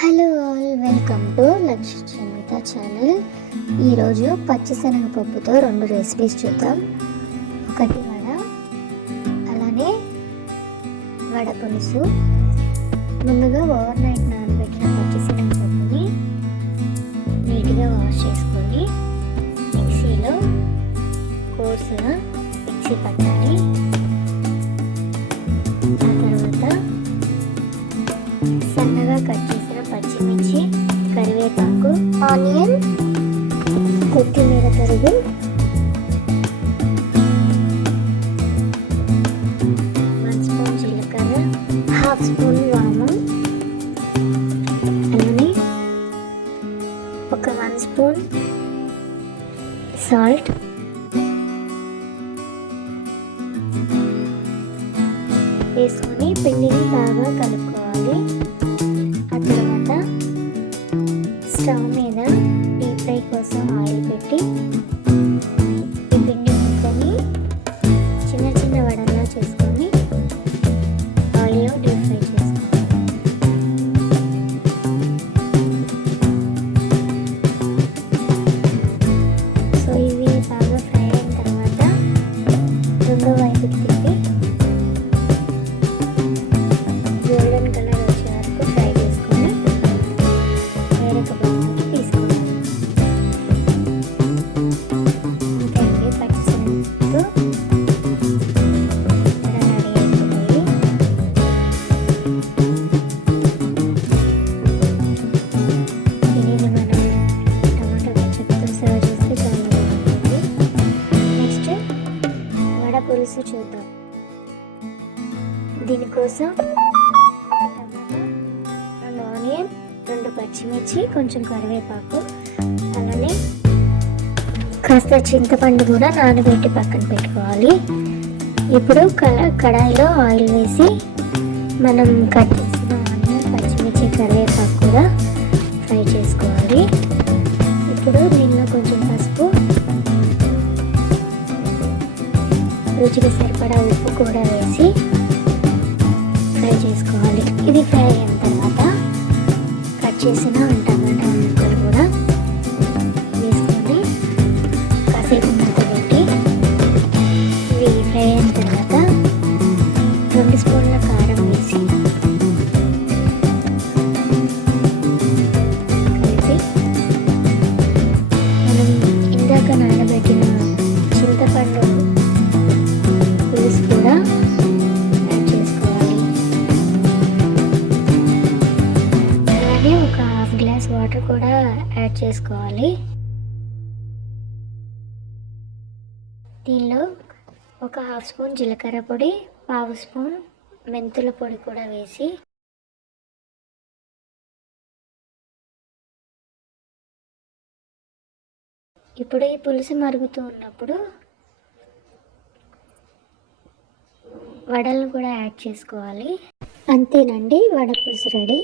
Hello all, welcome to lunch Chandrita channel. ఈరోజు పచ్చిశనగపప్పుతో 2 recipes చూద్దాం. ఒకటి వడ, అలానే వడ పులుసు. ముందుగా ఓవర్ నైట్ నానబెట్టిన పచ్చిశనగపప్పుని నీట్గా వాష్ చేసుకొని మిక్సీలో కోర్సుగా మిక్సీ పట్టాలి. ఆ తర్వాత సన్నగా కట్ చేసిన పచ్చిమిర్చి, కరివేపాకు, ఆనియన్, కొత్తిమీర తరుగు, వన్ స్పూన్ జీలకర్ర, హాఫ్ స్పూన్ వాము, అలానే ఒక 1 స్పూన్ సాల్ట్, వేసుకొని పిండిని బాగా కలుపుకోవాలి. ఆ తర్వాత స్టవ్ మీద డీప్ ఫ్రై కోసం ఆయిల్ పెట్టి ఈ పిండి ముక్కని చిన్న చిన్న వడలా చేసుకొని ఆయిల్లో డీప్ ఫ్రై చేసుకోవాలి. సో ఇవి బాగా ఫ్రై అయిన తర్వాత రెండో వైపుకి తిప్పి గోల్డెన్ కలర్ వచ్చే వరకు ఫ్రై చేసుకొని వేరొక బౌల్లోకి తీసుకోవాలి. ఇంకా అండి, పచ్చిశనగతో రెడీ అయిపోతాయి. దీనిని మనం టమాటో కెచప్తో సర్వ్ చేస్తే చాలా బాగుంటుంది. నెక్స్ట్ వడ పులుసు చూద్దాం. దీనికోసం టమాటా, 2 ఆనియన్, 2 పచ్చిమిర్చి, కొంచెం కరివేపాకు, అలానే కాస్త చింతపండు కూడా నానబెట్టి పక్కన పెట్టుకోవాలి. ఇప్పుడు కడాయిలో ఆయిల్ వేసి మనం కట్ చేసిన ఆనియన్, పచ్చిమిర్చి, కరివేపాకు కూడా ఫ్రై చేసుకోవాలి. ఇప్పుడు దీనిలో కొంచెం పసుపు, రుచికి సరిపడా ఉప్పు కూడా వేసి ఫ్రై చేసుకోవాలి. ఇది ఫ్రై అయిన తర్వాత కట్ చేసిన టమాటా ముక్కలు కూడా వేసుకొని కాసేపు మూత పెట్టి ఇవి ఫ్రై అయిన తర్వాత 2 స్పూన్ల కారం వేసి కలిపి మనం ఇందాక నానబెట్టిన చింతపండు పులుసు కూడా యాడ్ చేసుకోవాలి. అలాగే ఒక హాఫ్ గ్లాస్ వాటర్ కూడా యాడ్ చేసుకోవాలి. దీనిలో ఒక హాఫ్ స్పూన్ జీలకర్ర పొడి, 1/2 స్పూన్ మెంతుల పొడి కూడా వేసి ఇప్పుడు ఈ పులుసు మరుగుతూ ఉన్నప్పుడు వడలను కూడా యాడ్ చేసుకోవాలి. అంతేనండి, వడ పులుసు రెడీ.